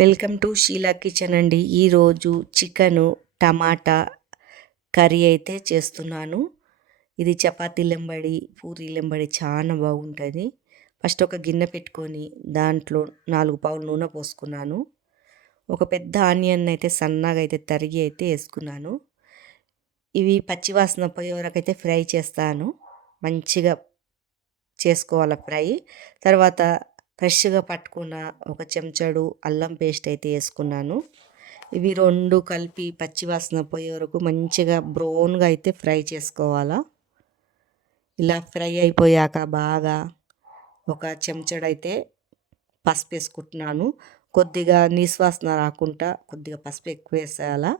Welcome to Sheela kitchen అండి. ఈరోజు chicken టమాటా curry అయితే చేస్తున్నాను. ఇది చపాతీ లెంబడి పూరీ లెంబడి చాలా బాగుంటుంది. ఫస్ట్ ఒక గిన్నె పెట్టుకొని దాంట్లో 4 పావులు నూనె పోసుకున్నాను. ఒక పెద్ద ఆనియన్ అయితే సన్నగా అయితే తరిగి అయితే వేసుకున్నాను. ఇవి పచ్చివాసన పోయే వరకు అయితే ఫ్రై చేస్తాను. మంచిగా చేసుకోవాలి ఫ్రై. తర్వాత ఫ్రెష్గా పట్టుకున్న ఒక చెంచాడు అల్లం పేస్ట్ అయితే వేసుకున్నాను. ఇవి రెండు కలిపి పచ్చివాసన పోయే వరకు మంచిగా బ్రౌన్గా అయితే ఫ్రై చేసుకోవాలా. ఇలా ఫ్రై అయిపోయాక బాగా ఒక చెంచాడైతే పసుపు వేసుకుంటున్నాను. కొద్దిగా నీసువాసన రాకుండా కొద్దిగా పసుపు ఎక్కువ వేసేయాలా.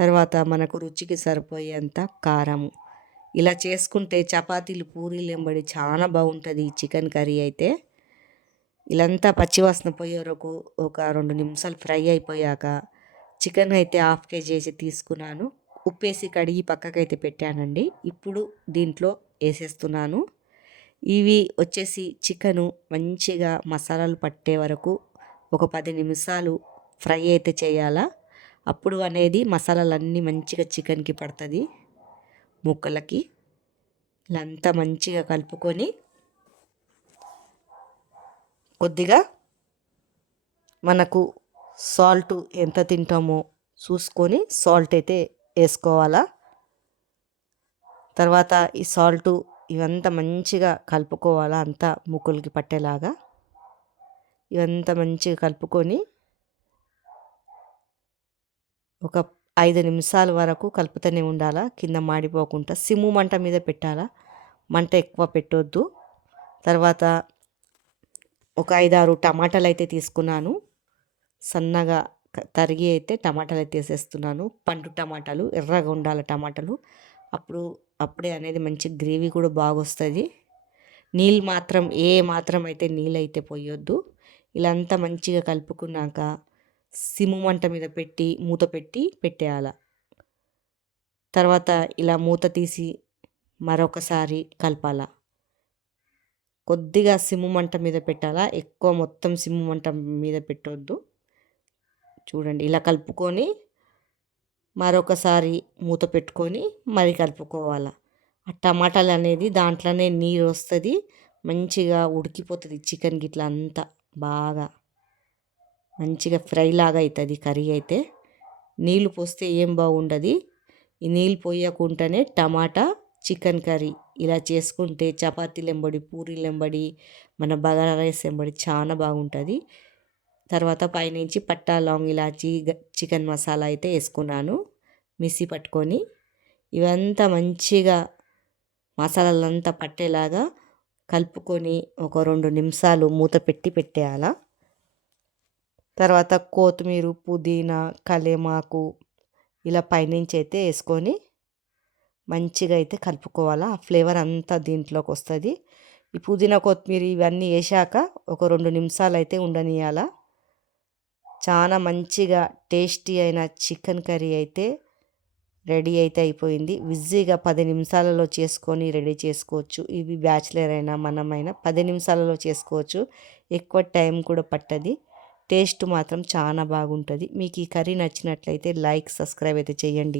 తర్వాత మనకు రుచికి సరిపోయేంత కారం. ఇలా చేసుకుంటే చపాతీలు పూరీలు ఎంబడి చాలా బాగుంటుంది ఈ చికెన్ కర్రీ అయితే. ఇలాంతా పచ్చివాసన పోయే వరకు ఒక 2 నిమిషాలు ఫ్రై అయిపోయాక చికెన్ అయితే హాఫ్ కేజీ వేసి తీసుకున్నాను. ఉప్పేసి కడిగి పక్కకైతే పెట్టానండి. ఇప్పుడు దీంట్లో వేసేస్తున్నాను. ఇవి వచ్చేసి చికెను మంచిగా మసాలాలు పట్టే వరకు ఒక 10 నిమిషాలు ఫ్రై అయితే చేయాలా. అప్పుడు అనేది మసాలాలన్నీ మంచిగా చికెన్కి పడుతుంది ముక్కలకి. ఇలా అంతా మంచిగా కలుపుకొని కొద్దిగా మనకు సాల్ట్ ఎంత తింటామో చూసుకొని సాల్ట్ అయితే వేసుకోవాలా. తర్వాత ఈ సాల్ట్ ఇవంతా మంచిగా కలుపుకోవాలా, అంతా ముక్కలకి పట్టేలాగా ఇవంతా మంచిగా కలుపుకొని ఒక 5 నిమిషాల వరకు కలుపుతూనే ఉండాలా. కింద మాడిపోకుండా సిమ్ము మంట మీద పెట్టాలా, మంట ఎక్కువ పెట్టొద్దు. తర్వాత ఒక 5-6 టమాటాలు అయితే తీసుకున్నాను. సన్నగా తరిగి అయితే టమాటాలు అయితే వేసేస్తున్నాను. పండు టమాటాలు ఎర్రగా ఉండాలి టమాటాలు. అప్పుడే అనేది మంచి గ్రేవీ కూడా బాగా వస్తుంది. నీళ్ళు మాత్రం అయితే నీళ్ళు అయితే పోయొద్దు. ఇలా అంతా మంచిగా కలుపుకున్నాక సిమ్ము మంట మీద పెట్టి మూత పెట్టేయాల. తర్వాత ఇలా మూత తీసి మరొకసారి కలపాల. కొద్దిగా సిమ్ము మంట మీద పెట్టాలా, ఎక్కువ మొత్తం సిమ్ము మంట మీద పెట్టొద్దు. చూడండి ఇలా కలుపుకొని మరొకసారి మూత పెట్టుకొని మరి కలుపుకోవాలి. ఆ టమాటాలు అనేది దాంట్లోనే నీరు వస్తుంది, మంచిగా ఉడికిపోతుంది చికెన్ గిట్లా అంతా బాగా మంచిగా ఫ్రై లాగా అవుతుంది కర్రీ అయితే. నీళ్ళు పోస్తే ఏం బాగుండదు. ఈ నీళ్ళు పోయకుండానే టమాటా చికెన్ కర్రీ ఇలా చేసుకుంటే చపాతీలు ఎంబడి పూరీలు ఎంబడి మన బగారా రైస్ ఎంబడి చాలా బాగుంటుంది. తర్వాత పైనుంచి పట్టా లవంగ్ ఇలాచి చికెన్ మసాలా అయితే వేసుకున్నాను మిక్సీ పట్టుకొని. ఇవంతా మంచిగా మసాలాలంతా పట్టేలాగా కలుపుకొని ఒక 2 నిమిషాలు మూత పెట్టేయాలా. తర్వాత కొత్తిమీర, పుదీనా, కలేమాకు ఇలా పైనుంచి అయితే వేసుకొని మంచిగా అయితే కలుపుకోవాలా. ఆ ఫ్లేవర్ అంతా దీంట్లోకి వస్తుంది. ఈ పుదీనా, కొత్తిమీర ఇవన్నీ వేసాక ఒక 2 నిమిషాలు అయితే ఉండనియాల. చాలా మంచిగా టేస్టీ అయిన చికెన్ కర్రీ అయితే రెడీ అయితే అయిపోయింది. ఈజీగా 10 నిమిషాలలో చేసుకొని రెడీ చేసుకోవచ్చు. ఇవి బ్యాచిలర్ అయినా మనమైనా 10 నిమిషాలలో చేసుకోవచ్చు. ఎక్కువ టైం కూడా పట్టది. టేస్ట్ మాత్రం చాలా బాగుంటుంది. మీకు ఈ కర్రీ నచ్చినట్లయితే లైక్, సబ్స్క్రైబ్ అయితే చేయండి.